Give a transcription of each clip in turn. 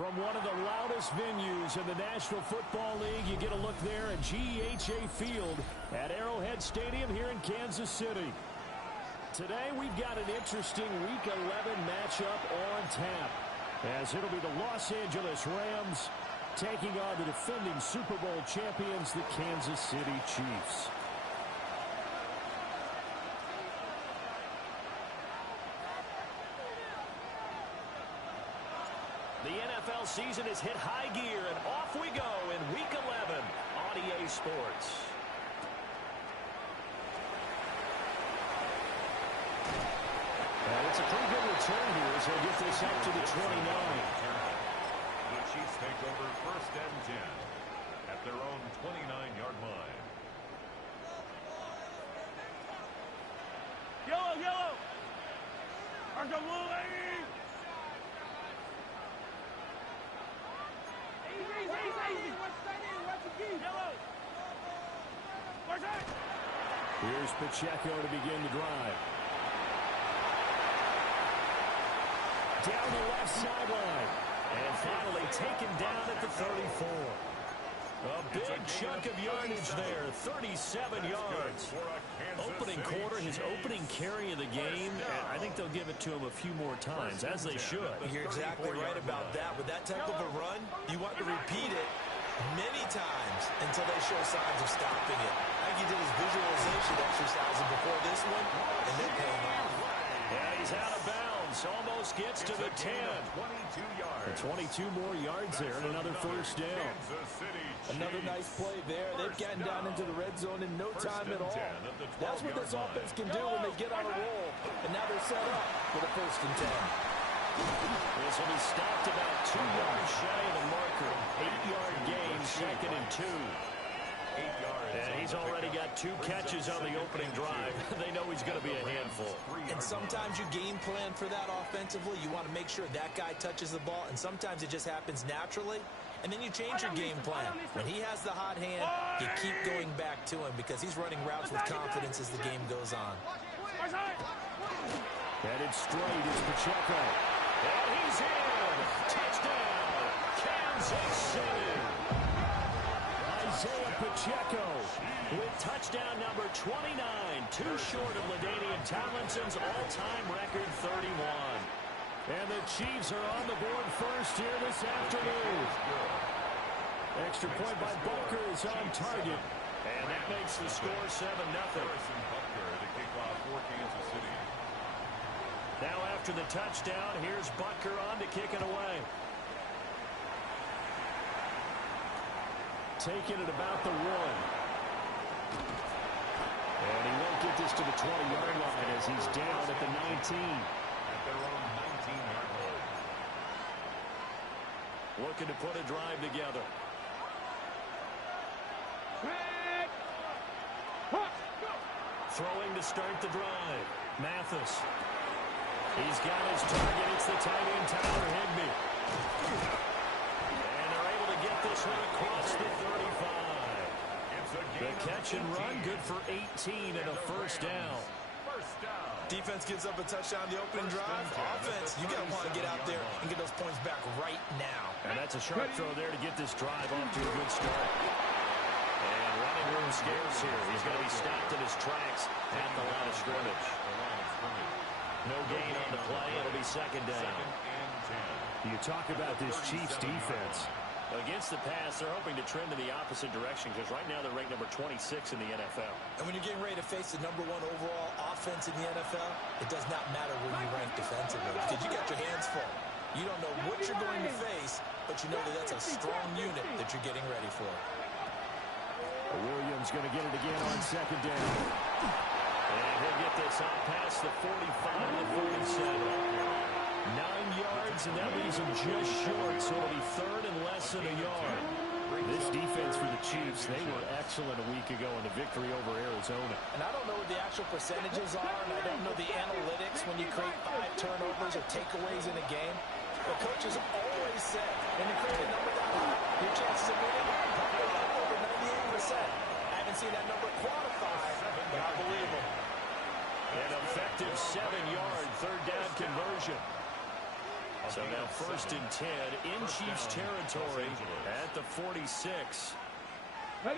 From one of the loudest venues in the National Football League, you get a look there at GEHA Field at Arrowhead Stadium here in Kansas City. Today, we've got an interesting Week 11 matchup on tap, as it'll be the Los Angeles Rams taking on the defending Super Bowl champions, the Kansas City Chiefs. The NFL season has hit high gear, and off we go in Week 11 on EA Sports. And it's a pretty good return here as they get this up to the 29. The Chiefs take over 1st and 10 at their own 29-yard line. Yellow, yellow! Arca blue, baby! Here's Pacheco to begin the drive. Down the left sideline. And finally taken down at the 34. A big chunk of yardage there, 37 yards. Opening quarter, his opening carry of the game, and I think they'll give it to him a few more times, as they should. You're exactly right about that. With that type of a run, you want to repeat it many times until they show signs of stopping it. I think he did his visualization exercises before this one, and they're paying off. Yeah, he's out of bounds. Almost gets to the 10. 22 yards. 22 more yards there and another first down. Another nice play there. They've gotten down into the red zone in no time at all. That's what this offense can do when they get on a roll. And now they're set up for the 1st and 10. This will be stopped about 2 yards shy of the marker. 8-yard gain, 2nd and 2. 8 yards. And he's already got 2 catches on the opening drive. They know he's going to be a handful. And sometimes you game plan for that offensively. You want to make sure that guy touches the ball, and sometimes it just happens naturally. And then you change your game plan. When he has the hot hand, you keep going back to him because he's running routes with confidence as the game goes on. Headed straight is Pacheco. And he's in. Touchdown, Kansas City. Isaiah Pacheco with touchdown number 29. Too short of LaDainian Tomlinson's all-time record 31. And the Chiefs are on the board first here this afternoon. Extra point by Butker is on target. And that makes the score 7-0. Now after the touchdown, here's Butker on to kick it away. Taking it about the 1. And he won't get this to the 20-yard line as he's down at the 19. At their own 19-yard line. Looking to put a drive together. Throwing to start the drive. Mathis. He's got his target. It's the tight end, Tyler Higbee. And they're able to get this one across the 35. The catch and run, good for 18 and a first down. Defense gives up a touchdown the opening drive. Offense, you got to want to get out there and get those points back right now. And that's a sharp throw there to get this drive off to a good start. And running room scarce here. He's going to be stopped in his tracks at the line of scrimmage. No gain on the play. It'll be 2nd down. You talk about this Chiefs defense. Against the pass, they're hoping to trend in the opposite direction because right now they're ranked number 26 in the NFL. And when you're getting ready to face the number 1 overall offense in the NFL, it does not matter where you rank defensively because you got your hands full. You don't know what you're going to face, but you know that that's a strong unit that you're getting ready for. Williams going to get it again on 2nd down. And he'll get this out past the 45 to 47. 9 yards, and that leaves him just short, so it'll be 3rd and less than a yard. This defense for the Chiefs, they were excellent a week ago in the victory over Arizona. And I don't know what the actual percentages are, and I don't know the analytics when you create 5 turnovers or takeaways in a game. But coaches always said, when you create a number that high, your chances of winning are over 98%. I haven't seen that number quantified, but I believe them. An effective 7-yard 3rd down conversion. A So now 1st and 10 in Chiefs territory at the 46. Off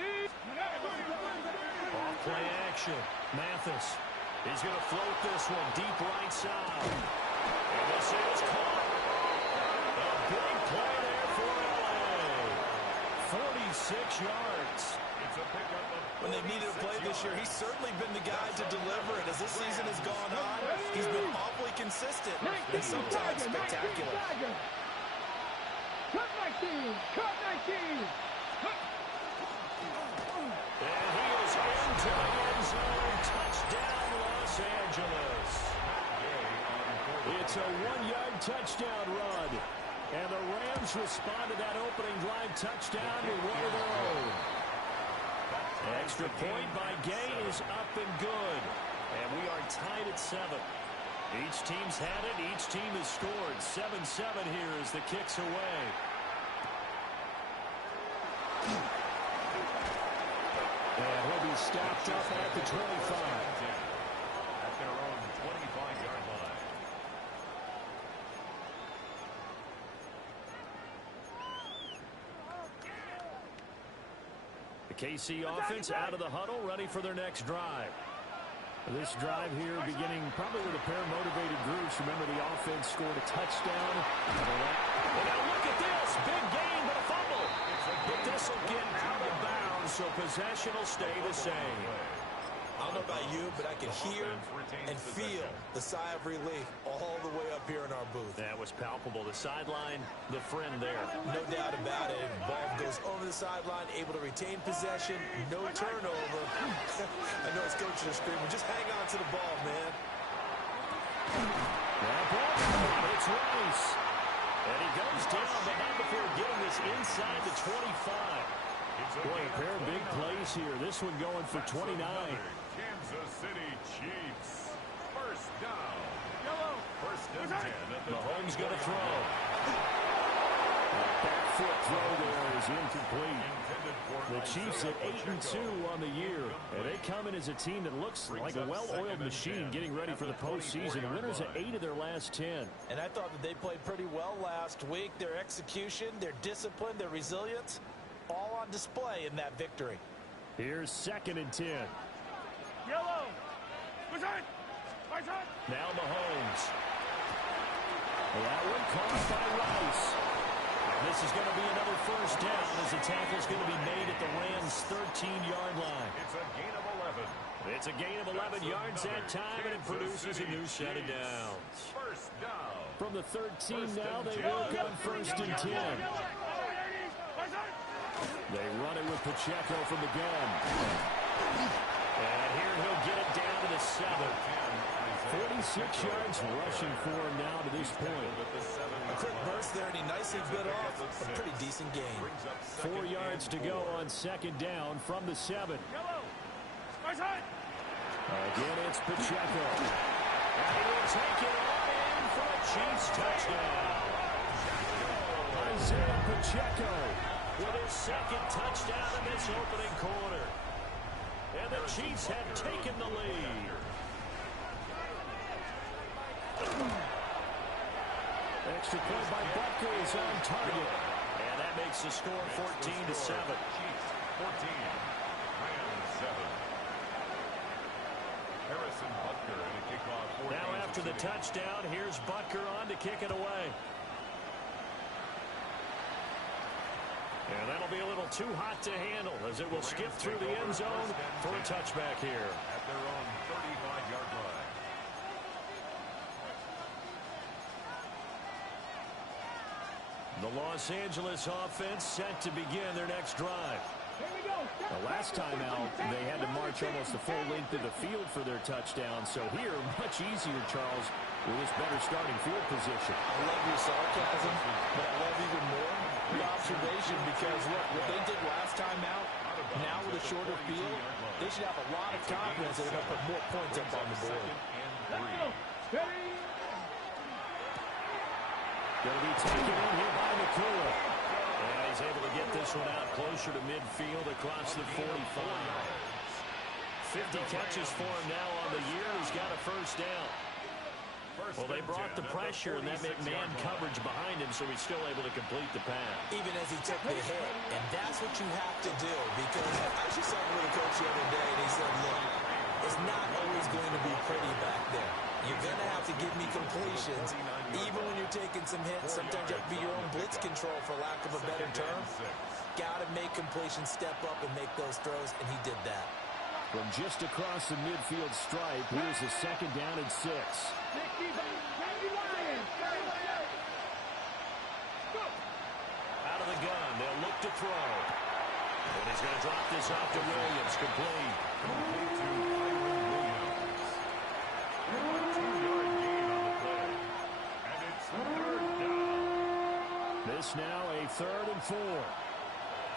play action. Mathis. He's going to float this one deep right side. And this is caught. A big play there for LA. 46 yards. When they needed a play this year, he's certainly been the guy to deliver it. As this season has gone on, he's been awfully consistent and sometimes spectacular. Cut 19! Cut 19! And he is into the end zone. Touchdown, Los Angeles. It's a 1-yard touchdown run. And the Rams respond to that opening drive touchdown with one of their own. Extra point by Gay is up and good. And we are tied at 7. Each team's had it. Each team has scored. 7-7 here as the kick's away. And he'll be stopped up at the 25. At their own 25-yard line. The KC offense out of the huddle, ready for their next drive. This drive here beginning probably with a pair of motivated groups. Remember, the offense scored a touchdown. And now look at this. Big gain, but a fumble. But this will get out of bounds, so possession will stay the same. I don't know about you, but I can hear and feel the sigh of relief all the way up here in our booth. That was palpable. The sideline, the friend there. No doubt about it. Ball goes over the sideline, able to retain possession, no turnover. I know his coaches are screaming, just hang on to the ball, man. It's Rice. And he goes down, but not before getting this inside the 25. Boy, a pair of big plays here. This one going for 29. Kansas City Chiefs. First down. First and 10 at the Mahomes going to throw. Back foot throw there is incomplete. The Chiefs at 8-2 on the year. And they come in as a team that looks like a well-oiled machine getting ready for the postseason. Winners at 8 of their last 10. And I thought that they played pretty well last week. Their execution, their discipline, their resilience, all on display in that victory. Here's 2nd and 10. Yellow! Now Mahomes. That one caught by Rice. This is going to be another first down as the tackle's going to be made at the Rams' 13-yard line. It's a gain of 11. It's a gain of 11 yards that time, and it produces a new set of downs. First down. From the 13 now, they work on 1st and 10. They run it with Pacheco from the gun. And here he'll get it down to the 7. 46 yards rushing for him now to this point. A quick burst there, and he nicely bit off a pretty decent gain. 4 yards to go on 2nd down from the 7. Again, it's Pacheco. And he will take it on in for a Chiefs touchdown. Isaiah Pacheco with his 2nd touchdown in this opening quarter. And the Chiefs have taken the lead. Extra point by Butker is on target. And that makes the score 14-7. Chiefs 14. Rams 7. Harrison Butker in a kickoff. Now after the touchdown, here's Butker on to kick it away. And that'll be a little too hot to handle as it will skip through the end zone for a touchback here. At their own 35-yard line. The Los Angeles offense set to begin their next drive. The last time out, they had to march almost the full length of the field for their touchdown. So here, much easier, Charles, with this better starting field position. I love your sarcasm, but I love even more the observation because, look, what they did last time out, now with a shorter field, they should have a lot of confidence they're going to put more points up on the board. Going to be taken in here by Nakua. And he's able to get this one out closer to midfield across the 45. 50 catches for him now on the year. He's got a first down. Well, they brought the pressure, and that meant man coverage behind him, so he's still able to complete the pass. Even as he took the hit, and that's what you have to do, because I was just talking with a coach the other day, and he said, look, it's not always going to be pretty back there. You're going to have to give me completions, even when you're taking some hits. Sometimes you have to be your own blitz control, for lack of a better term. Got to make completions, step up, and make those throws, and he did that. From just across the midfield stripe, here's a 2nd down and 6. Out of the gun, they'll look to throw. And he's going to drop this off to Williams, complete. Complete to Kyren Williams. 2-yard gain on the play. And it's 3rd down. This now a 3rd and 4.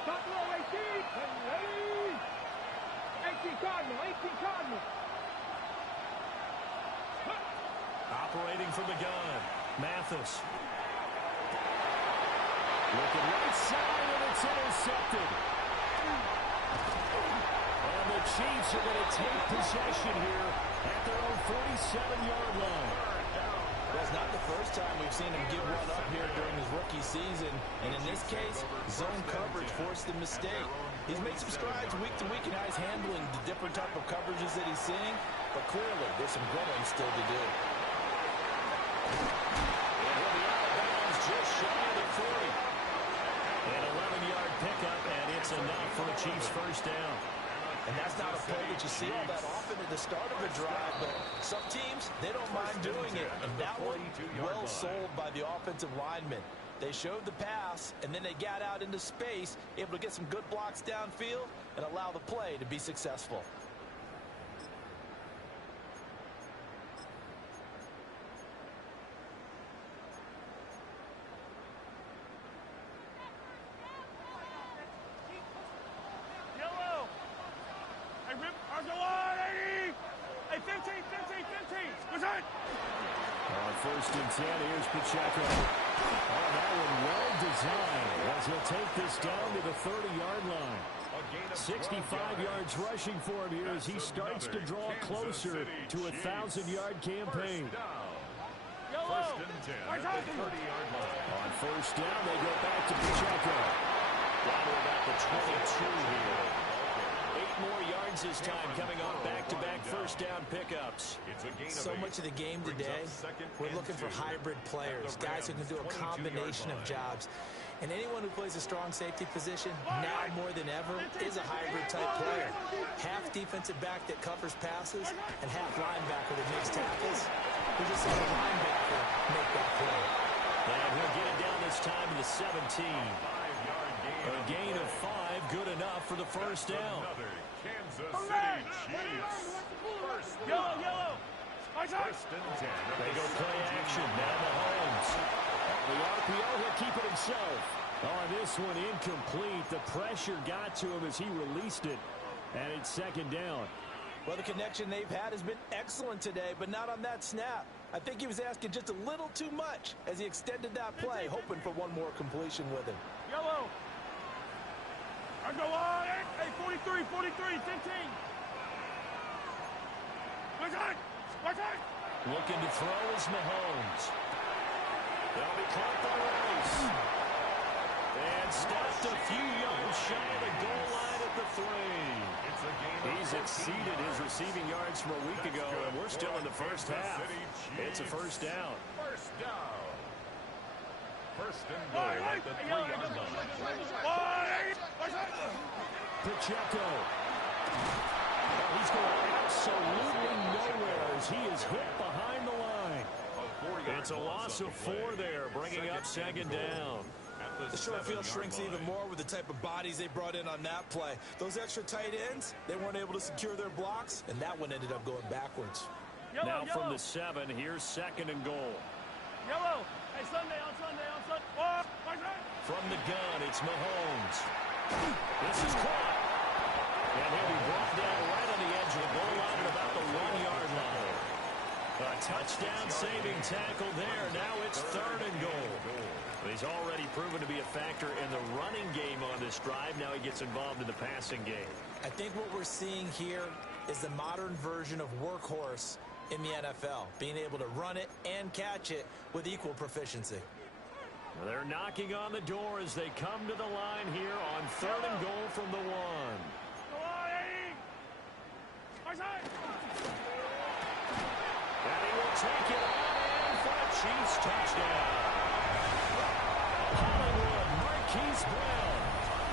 Buffalo 18. Ready. 18 Cardinal. 18 Cardinal. Operating from the gun, Mathis. Looking right side, and it's intercepted. And the Chiefs are going to take possession here at their own 47-yard line. Well, it's not the first time we've seen him give one up here during his rookie season. And in this case, zone coverage forced the mistake. He's made some strides week to week in how he's handling the different type of coverages that he's seeing. But clearly, there's some growing still to do. And he'll be out of bounds just shy of the 40. An 11-yard pickup, and it's enough for a Chiefs first down. And that's not a play that you see all that often at the start of a drive, but some teams, they don't mind doing it. And that one, well sold by the offensive lineman. They showed the pass, and then they got out into space, able to get some good blocks downfield and allow the play to be successful. Yellow. Hey, Rip. Argolon 80. Hey, 15. What's that? On 1st and 10, here's Pacheco. Oh, that one well designed as he'll take this down to the 30-yard line. 65 yards rushing for him here as he starts to draw closer to a 1,000-yard campaign. Yellow. First and 10 at the 30-yard line. On 1st down, they go back to Pacheco. Down to about the 22 here. 8 more yards this time coming off back-to-back first down pickups. So much of the game today, we're looking for hybrid players, guys who can do a combination of jobs. And anyone who plays a strong safety position, now more than ever, is a hybrid-type player. Half defensive back that covers passes, and half linebacker that makes tackles. We just saw the linebacker make that play. And he'll get it down this time to the 17. A gain of 5, good enough for the first down. Kansas City Chiefs. Yellow. First and 10. They go play action. Now Mahomes. The RPO, he'll keep it himself. On this one, incomplete. The pressure got to him as he released it. And it's 2nd down. Well, the connection they've had has been excellent today, but not on that snap. I think he was asking just a little too much as he extended that play, hoping for one more completion with him. Yellow. Argolon. Hey, 43. 15. What's that? Looking to throw is Mahomes. They'll be caught by Rice. And stopped a few yards shy of the goal line at the 3. He's exceeded his receiving yards from a week ago, and we're still in the first half. It's a first down. First down. First and goal at the 3-yard line. Pacheco. Oh, he's going absolutely nowhere as he is hit behind the line. It's a loss of 4 there, bringing up 2nd down. The short field shrinks even more with the type of bodies they brought in on that play. Those extra tight ends, they weren't able to secure their blocks, and that one ended up going backwards. Now from the 7, here's 2nd and goal. Yellow. Hey, Sunday. Oh, From the gun, it's Mahomes. This is caught. And he'll be brought down right on the edge of the goal line at about the 1-yard line. A touchdown-saving tackle there. Now it's 3rd and goal. He's already proven to be a factor in the running game on this drive. Now he gets involved in the passing game. I think what we're seeing here is the modern version of workhorse in the NFL, being able to run it and catch it with equal proficiency. They're knocking on the door as they come to the line here on 3rd and goal from the 1. And he will take it on in for a Chiefs touchdown. Hollywood Marquise Brown,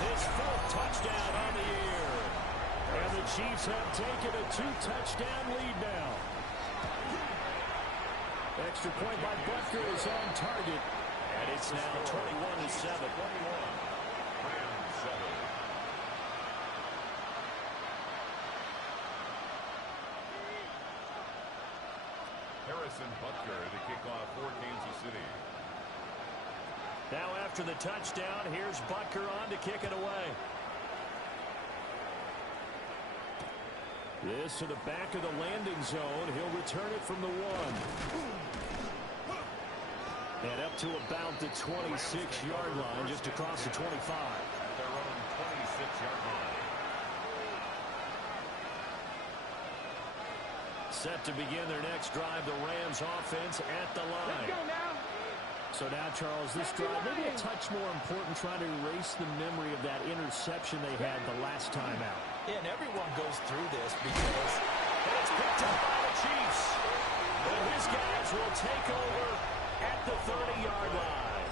his 4th touchdown on the year. And the Chiefs have taken a 2-touchdown lead now. Extra point by Butker is on target. And it's now 21-7. Harrison Butker to kick off for Kansas City. Now after the touchdown, here's Butker on to kick it away. This to the back of the landing zone. He'll return it from the 1. And up to about the 26-yard line, just across the 25. Their own 26-yard line. Set to begin their next drive, the Rams offense at the line. So now, Charles, this drive maybe a touch more important, trying to erase the memory of that interception they had the last time out. Yeah, and everyone goes through this because it's picked up by the Chiefs. And his guys will take over at the 30-yard line.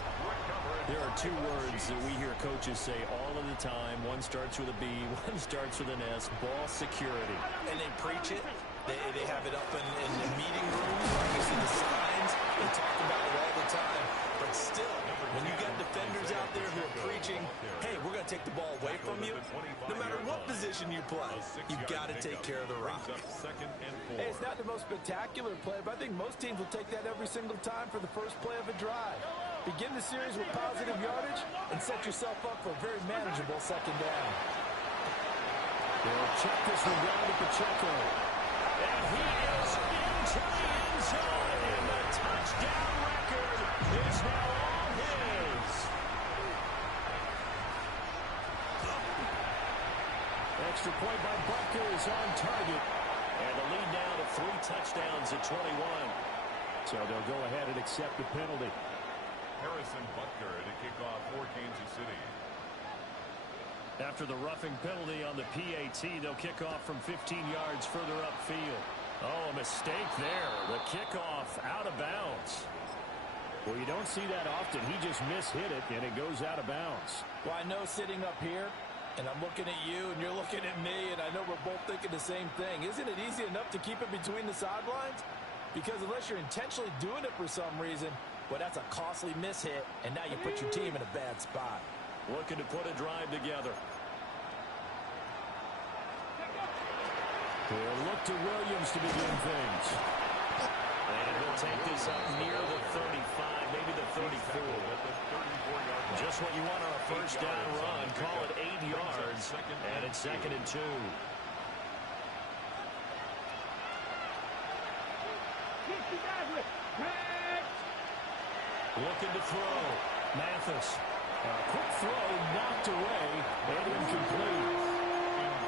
There are 2 words that we hear coaches say all of the time. One starts with a B, one starts with an S, ball security. And they preach it. They have it up in the meeting rooms. You see the signs. They talk about it all the time. But still, when you got defenders out there who are preaching, hey, we're going to take the ball away from you, no matter what position you play, you've got to take care of the rock. Hey, it's not the most spectacular play, but I think most teams will take that every single time for the first play of a drive. Begin the series with positive yardage and set yourself up for a very manageable 2nd down. They'll check this one down to Pacheco. And he is into the end zone, and the touchdown record is now all his. Extra point by Butker is on target. And the lead now to 3 touchdowns at 21. So they'll go ahead and accept the penalty. Harrison Butker to kick off for Kansas City. After the roughing penalty on the PAT, they'll kick off from 15 yards further upfield. Oh, a mistake there. The kickoff out of bounds. Well, you don't see that often. He just mishit it, and it goes out of bounds. Well, I know sitting up here, and I'm looking at you, and you're looking at me, and I know we're both thinking the same thing. Isn't it easy enough to keep it between the sidelines? Because unless you're intentionally doing it for some reason, well, that's a costly mishit, and now you put your team in a bad spot. Looking to put a drive together. They'll look to Williams to begin things. And he'll take this up near the 35, maybe the 34. Just what you want on a first down run. Call it 8 yards, and it's 2nd and 2. Looking to throw. Mathis. Quick throw, knocked away, and incomplete.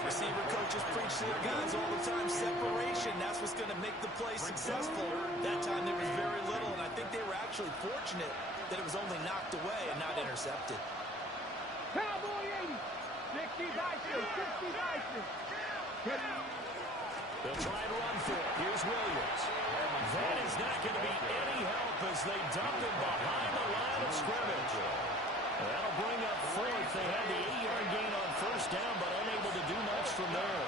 Receiver coaches preach to their guys all the time. Separation, that's what's going to make the play successful. That time there was very little, and I think they were actually fortunate that it was only knocked away and not intercepted. Cowboy 80. 60 Vikings. 60 Vikings. They'll try and run for it. Here's Williams. That is not going to be any help as they dump him behind the line of scrimmage. That'll bring up 4th. They had the 8-yard gain on first down, but unable to do much from there.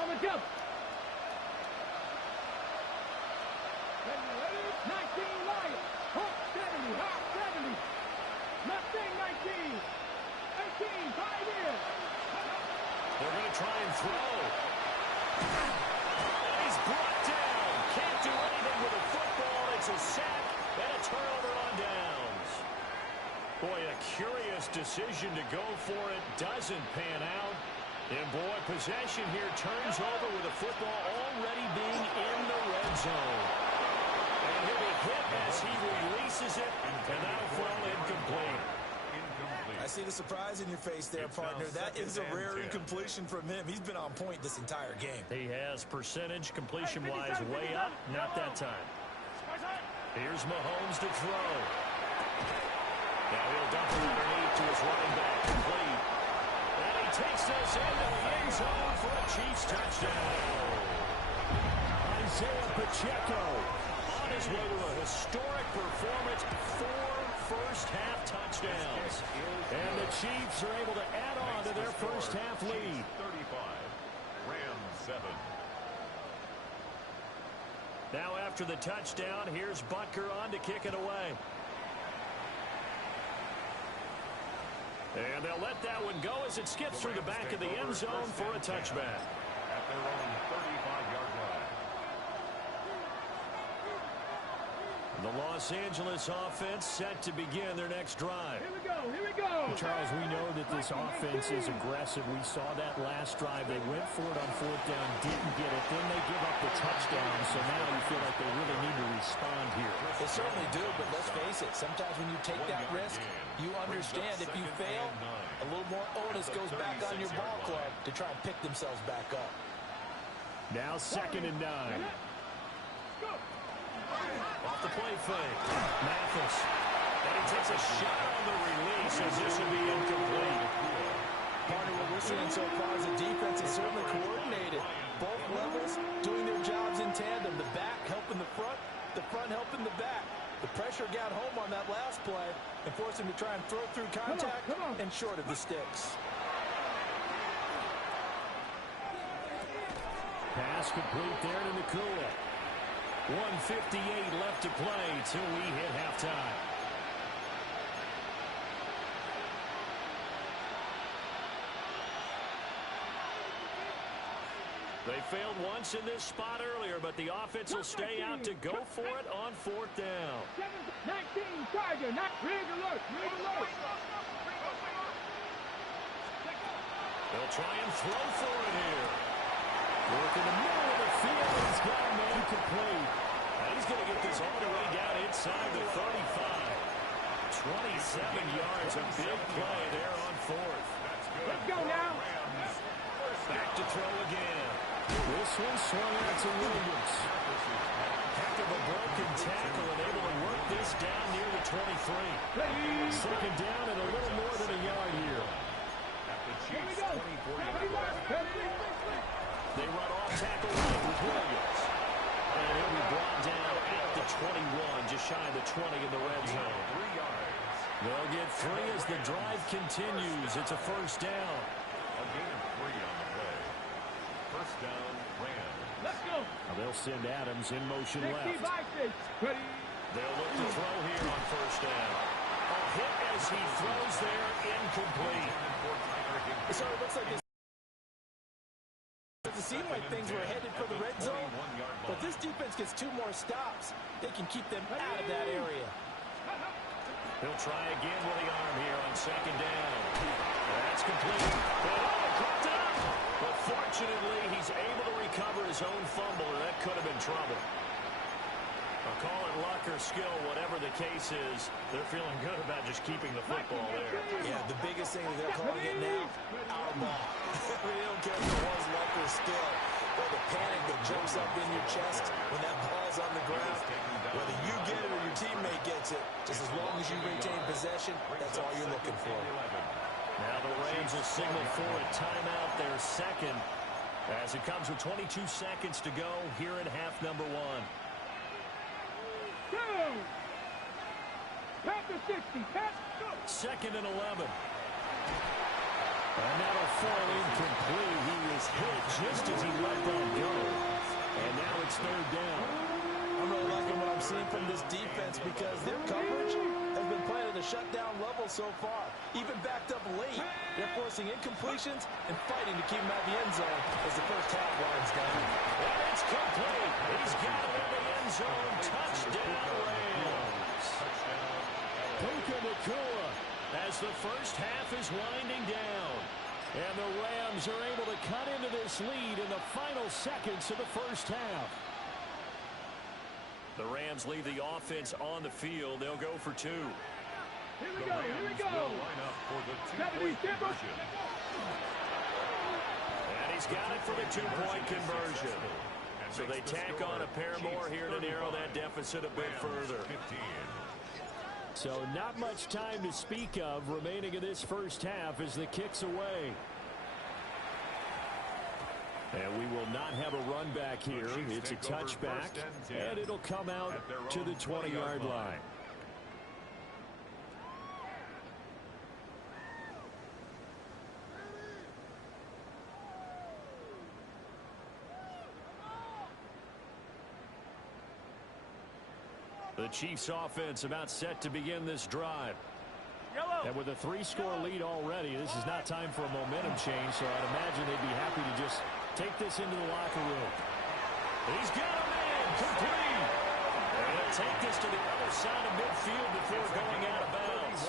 On the jump. 19 Lions. Hawk 70. Hawk 70. Mustang 19. 18. 5 years. They're going to try and throw. And he's brought down. Can't do anything with a football. It's a sack and a turnover on downs. Boy, a curious decision to go for it. Doesn't pan out. And boy, possession here turns over with a football already being in the red zone. And he'll be hit as he releases it, and that'll fall incomplete. I see the surprise in your face there, partner. That is a rare incompletion from him. He's been on point this entire game. He has percentage completion-wise way up. Not that time. Here's Mahomes to throw. Now he'll dump it underneath to his running back. Complete. And he takes this into the end zone for a Chiefs touchdown. Isaiah Pacheco on his way to a historic performance. 4 first-half touchdowns. And the Chiefs are able to add on to their first-half lead. 35, Rams 7. Now after the touchdown, here's Butker on to kick it away. And they'll let that one go as it skips through the back of the end zone for a touchback. At their own 35-yard line. The Los Angeles offense set to begin their next drive. Here we go, here we go. Charles, we know that this offense is aggressive. We saw that last drive. They went for it on 4th down, didn't get it. Then they give up the touchdown, so now you feel like they really need to respond here. They certainly do, but let's face it, sometimes when you take that risk, you understand if you fail, a little more onus goes back on your ball club to try and pick themselves back up. Now 2nd and 9. Off the play fake. Mathis. And he takes a shot on the release as this will be incomplete. Partner, what we're seeing so far is the defense is certainly coordinated. Both levels doing their jobs in tandem. The back helping the front helping the back. The pressure got home on that last play and forced him to try and throw through contact and short of the sticks. Pass complete there to Nakua. 1:58 left to play till we hit halftime. They failed once in this spot earlier, but the offense will stay out to go for it on 4th down. 19 Tiger, not rig alert, rig alert. They'll try and throw for it here. Work in the middle of the field. He's got a man complete. And he's going to get this all the way down inside the 35. 27 yards, a big play there on 4th. Let's go now. Back to throw again. This one swung out to Williams. After the broken tackle and able to work this down near the 23. 2nd down and a little more than a yard here. At the Chiefs' 24-yard line. They run off tackle right with Williams. And he'll be brought down at the 21, just shy of the 20 in the red zone. 3 yards. They'll get 3 as the drive continues. It's a 1st down. A gain of 3 on the play. 1st down, Rams. Let's go. Now they'll send Adams in motion left. Ready. They'll look to throw here on 1st down. A hit as he throws there, incomplete. So it looks like it seemed like things were headed for the red zone, but this defense gets 2 more stops. They can keep them out of that area. He'll try again with the arm here on 2nd down. That's complete. Dropped it up. But fortunately, he's able to recover his own fumble, or that could have been trouble. I'll call it luck or skill, whatever the case is. They're feeling good about just keeping the football there. Yeah, the biggest thing that they're calling it now, our ball. We don't care if it was luck or skill, or the panic that jumps up in your chest when that ball's on the ground. Whether you get it or your teammate gets it, just as long as you maintain possession, that's all you're looking for. Now the Rams will signal for a timeout, their 2nd, as it comes with 22 seconds to go here in half number 1. Go. Pat the 60. Pat, go. 2nd and 11. And that'll fall incomplete. He was hit just as he let that go. And now it's 3rd down. I'm really liking what I'm seeing from this defense because their coverage has been playing at a shutdown level so far. Even backed up late, they're forcing incompletions and fighting to keep them out of the end zone as the first half winds down. And it's complete. He's got it in the end zone. Touchdown, Rams. Puka Nacua as the first half is winding down. And the Rams are able to cut into this lead in the final seconds of the first half. The Rams leave the offense on the field. They'll go for 2. Here we The go, Rams here we go. will line up for the 2 2-point conversion. And he's got it for the two-point conversion. So they tack on a pair more here to narrow that deficit a bit further. So not much time to speak of remaining in this first half as the kick's away. And we will not have a run back here. It's a touchback, and it'll come out to the 20-yard line. The Chiefs offense about set to begin this drive. And with a 3-score lead already, this is not time for a momentum change, so I'd imagine they'd be happy to just take this into the locker room. He's got a man complete. And he'll take this to the other side of midfield before going out of bounds.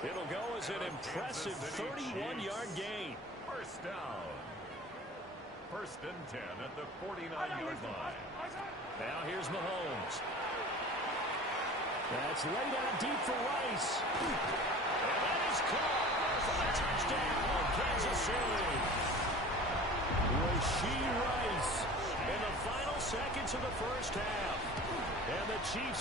It'll go as an impressive 31-yard gain. First down. 1st and 10 at the 49-yard line. Now here's Mahomes. That's laid out deep for Rice. And that is caught for a touchdown, Kansas City. Rashee Rice In the final seconds of the first half. And the Chiefs